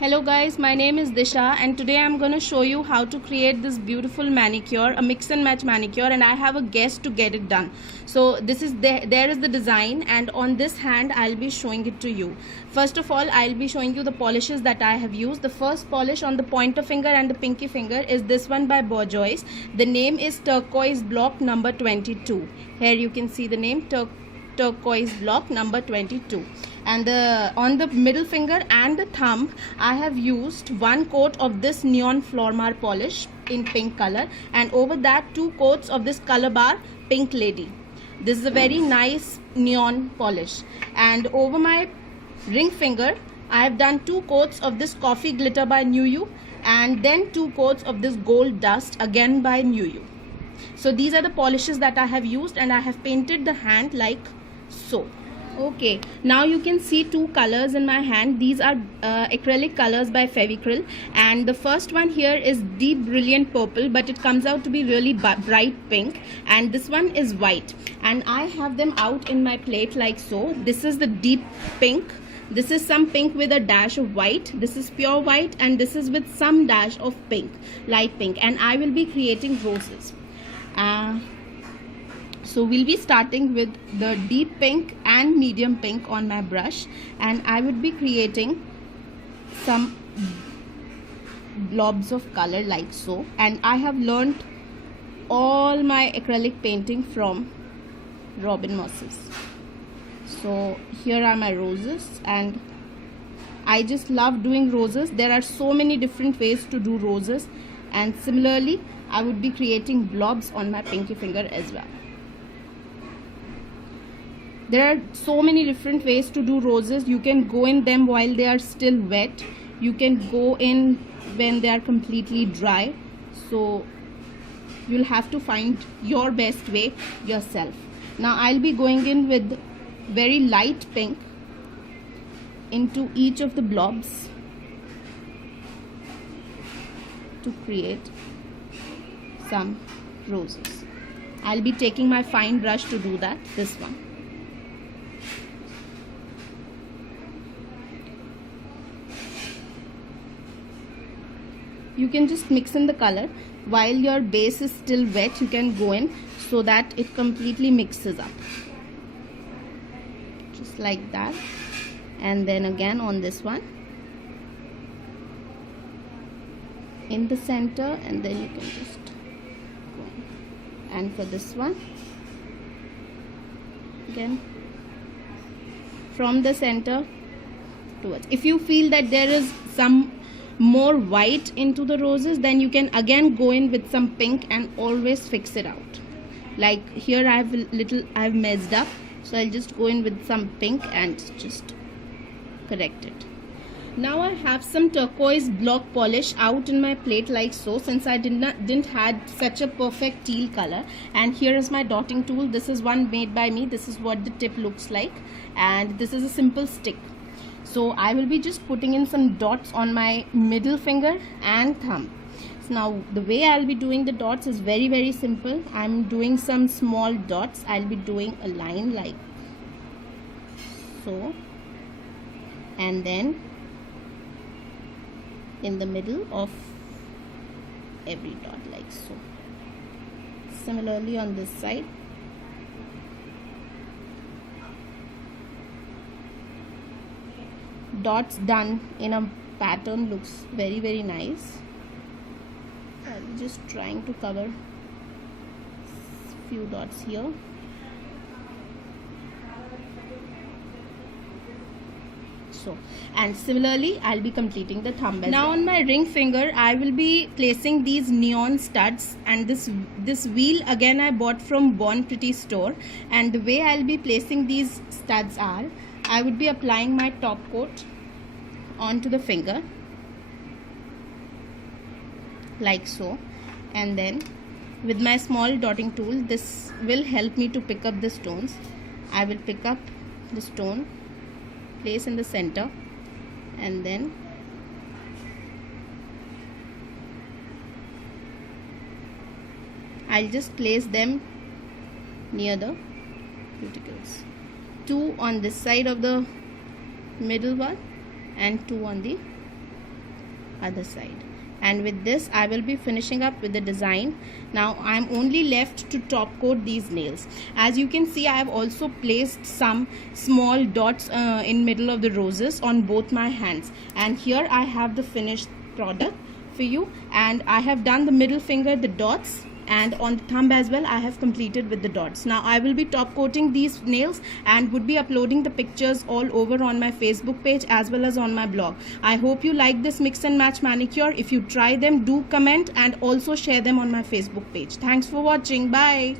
Hello guys, my name is Disha and today I'm going to show you how to create this beautiful manicure, a mix and match manicure, and I have a guest to get it done. So this is there is the design, and on this hand I'll be showing it to you. First of all, I'll be showing you the polishes that I have used. The first polish on the pointer finger and the pinky finger is this one by Bourjois. The name is Turquoise Block number 22. Here you can see the name Turquoise Block number 22. And on the middle finger and the thumb I have used one coat of this neon Flormar polish in pink color, and over that 2 coats of this Color Bar Pink Lady. This is a very nice neon polish. And over my ring finger I have done 2 coats of this Coffee Glitter by NewYou, and then 2 coats of this Gold Dust again by NewYou. So these are the polishes that I have used, and I have painted the hand like so. Okay, now you can see 2 colors in my hand. These are acrylic colors by Fevicryl, and the first one here is deep brilliant purple, but it comes out to be really bright pink, and this one is white, and I have them out in my plate like so. This is the deep pink, this is some pink with a dash of white, this is pure white, and this is with some dash of pink, light pink, and I will be creating roses. So we'll be starting with the deep pink and medium pink on my brush, and I would be creating some blobs of color like so. And I have learned all my acrylic painting from Robin Moses. So here are my roses, and I just love doing roses. There are so many different ways to do roses, and similarly I would be creating blobs on my pinky finger as well. There are so many different ways to do roses. You can go in them while they are still wet. You can go in when they are completely dry. So you'll have to find your best way yourself. Now I'll be going in with very light pink into each of the blobs to create some roses. I'll be taking my fine brush to do that, this one. You can just mix in the color while your base is still wet. You can go in so that it completely mixes up, just like that. And then again on this one in the center, and then you can just go in. And for this one again from the center towards. If you feel that there is some more white into the roses, then you can again go in with some pink and always fix it out. Like here I've messed up, so I'll just go in with some pink and just correct it. Now I have some turquoise block polish out in my plate like so, since I didn't had such a perfect teal color. And here is my dotting tool. This is one made by me. This is what the tip looks like, and this is a simple stick. So I will be just putting in some dots on my middle finger and thumb. So now the way I'll be doing the dots is very simple. I'm doing some small dots. I'll be doing a line like so, and then in the middle of every dot like so. Similarly on this side. Dots done in a pattern looks very nice. I'm just trying to cover few dots here. So, and similarly I'll be completing the thumb as now well. On my ring finger I will be placing these neon studs, and this wheel again I bought from Born Pretty store. And the way I'll be placing these studs are, I would be applying my top coat onto the finger like so, and then with my small dotting tool, this will help me to pick up the stones. I will pick up the stone, place in the center, and then I'll just place them near the cuticles. 2 on this side of the middle one and 2 on the other side. And with this I will be finishing up with the design. Now I'm only left to top coat these nails. As you can see, I have also placed some small dots in middle of the roses on both my hands, and here I have the finished product for you. And I have done the middle finger, the dots, and on the thumb as well I have completed with the dots. Now I will be top coating these nails and would be uploading the pictures all over on my Facebook page as well as on my blog. I hope you like this mix and match manicure. If you try them, do comment and also share them on my Facebook page. Thanks for watching. Bye.